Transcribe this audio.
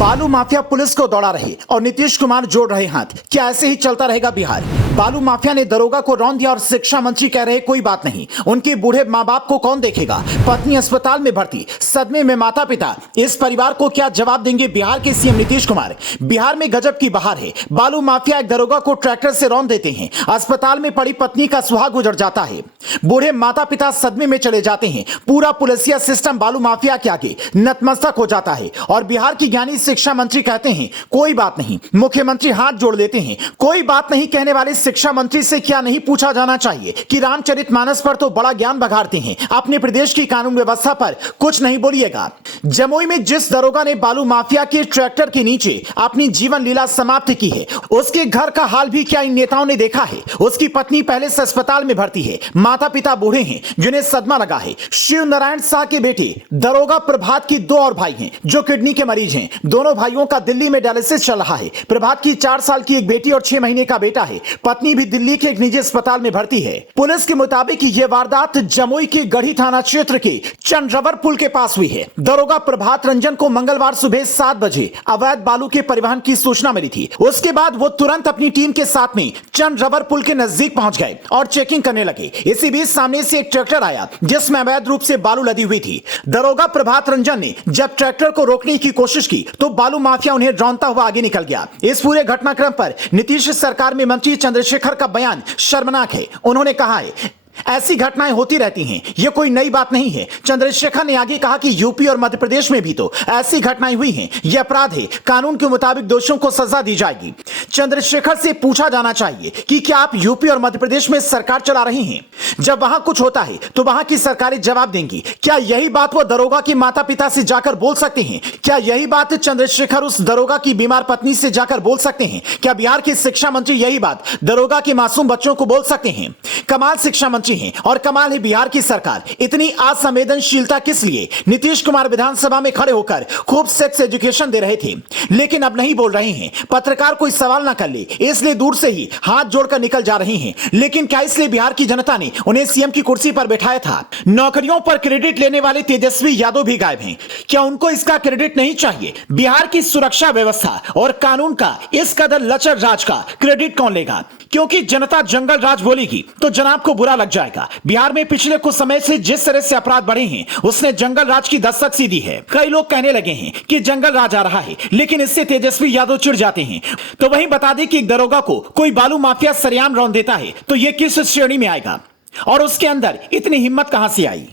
बालू mafia police को दौड़ा रहे और नीतीश कुमार जोड़ रहे हाथ। क्या ऐसे ही चलता रहेगा बिहार? बालू माफिया ने दरोगा को रौंद दिया और शिक्षा मंत्री कह रहे कोई बात नहीं, उनके बूढ़े माँ बाप को कौन देखेगा। पत्नी अस्पताल में भर्ती, सदमे में माता पिता। इस परिवार को क्या जवाब देंगे बिहार के सीएम नीतीश कुमार? बिहार में गजब की बहार है। बालू माफिया एक दरोगा को ट्रैक्टर से रौंद देते हैं, अस्पताल में पड़ी पत्नी का सुहाग गुजर जाता है, बूढ़े माता पिता सदमे में चले जाते हैं, पूरा पुलिसिया सिस्टम बालू माफिया के आगे नतमस्तक हो जाता है। और बिहार की ज्ञानी शिक्षा मंत्री कहते हैं कोई बात नहीं, मुख्यमंत्री हाथ जोड़ लेते हैं। कोई बात नहीं कहने वाले शिक्षा मंत्री से क्या नहीं पूछा जाना चाहिए कि रामचरितमानस पर तो बड़ा ज्ञान बघाड़ते हैं, अपने प्रदेश की कानून व्यवस्था पर कुछ नहीं बोलिएगा। जमुई में जिस दरोगा ने बालू माफिया के ट्रैक्टर के नीचे अपनी जीवन लीला समाप्त की है, उसके घर का हाल भी क्या इन नेताओं ने देखा है? उसकी पत्नी पहले से अस्पताल में भर्ती है, माता पिता बूढ़े हैं जिन्हें सदमा लगा है। शिव नारायण शाह के बेटे दरोगा प्रभात की दो और भाई हैं जो किडनी के मरीज हैं। दोनों भाइयों का दिल्ली में डायलिसिस चल रहा है। प्रभात की 4 साल की एक बेटी और 6 महीने का बेटा है। पत्नी भी दिल्ली के एक निजी अस्पताल में भर्ती है। पुलिस के मुताबिक यह वारदात जमुई के गढ़ी थाना क्षेत्र के चंद्रवर पुल के पास हुई है। दरोगा प्रभात रंजन को मंगलवार सुबह 7 बजे अवैध बालू के परिवहन की सूचना मिली थी। उसके बाद वो तुरंत अपनी टीम के साथ में चंद्रवर पुल के नजदीक पहुंच गए और चेकिंग करने लगे। इसी बीच सामने से एक ट्रैक्टर आया जिसमें अवैध रूप से बालू लदी हुई थी। दरोगा प्रभात रंजन ने जब ट्रैक्टर को रोकने की कोशिश की तो बालू माफिया उन्हें रौंदता हुआ आगे निकल गया। इस पूरे घटनाक्रम पर नीतीश सरकार में मंत्री चंद्रशेखर का बयान शर्मनाक है। उन्होंने कहा है ऐसी घटनाएं होती रहती हैं, यह कोई नई बात नहीं है। चंद्रशेखर ने आगे कहा कि यूपी और मध्य प्रदेश में भी तो ऐसी घटनाएं हुई हैं। यह अपराध है, कानून के मुताबिक दोषियों को सजा दी जाएगी। चंद्रशेखर से पूछा जाना चाहिए कि क्या आप यूपी और मध्य प्रदेश में सरकार चला रहे हैं? जब वहां कुछ होता है तो वहां की सरकारें जवाब देंगी। क्या यही बात वो दरोगा के माता पिता से जाकर बोल सकते हैं? क्या यही बात चंद्रशेखर उस दरोगा की बीमार पत्नी से जाकर बोल सकते हैं? क्या बिहार के शिक्षा मंत्री यही बात दरोगा के मासूम बच्चों को बोल सकते हैं? कमाल शिक्षा मंत्री हैं और कमाल है बिहार की सरकार। इतनी असंवेदनशीलता किस लिए? नीतीश कुमार विधानसभा में खड़े होकर खूब सेक्स एजुकेशन दे रहे थे, लेकिन अब नहीं बोल रहे हैं। पत्रकार कोई सवाल ना कर ले इसलिए दूर से ही हाथ जोड़कर निकल जा रहे हैं। लेकिन क्या इसलिए बिहार की जनता ने उन्हें सीएम की कुर्सी पर बैठाया था? नौकरियों पर क्रेडिट लेने वाले तेजस्वी यादव भी गायब हैं। क्या उनको इसका क्रेडिट नहीं चाहिए? बिहार की सुरक्षा व्यवस्था और कानून का इस कदर लचर राज का क्रेडिट कौन लेगा? क्योंकि जनता जंगल राज बोलेगी तो जनाब को बुरा लग जाएगा। बिहार में पिछले कुछ समय से जिस तरह से अपराध बढ़े हैं उसने जंगल राज की दस्तक सी दी है। कई लोग कहने लगे हैं कि जंगल राज आ रहा है, लेकिन इससे तेजस्वी यादव चिढ़ जाते हैं। तो वहीं बता दें कि एक दरोगा को कोई बालू माफिया सरेआम रौंद देता है तो यह किस श्रेणी में आएगा और उसके अंदर इतनी हिम्मत कहां से आई?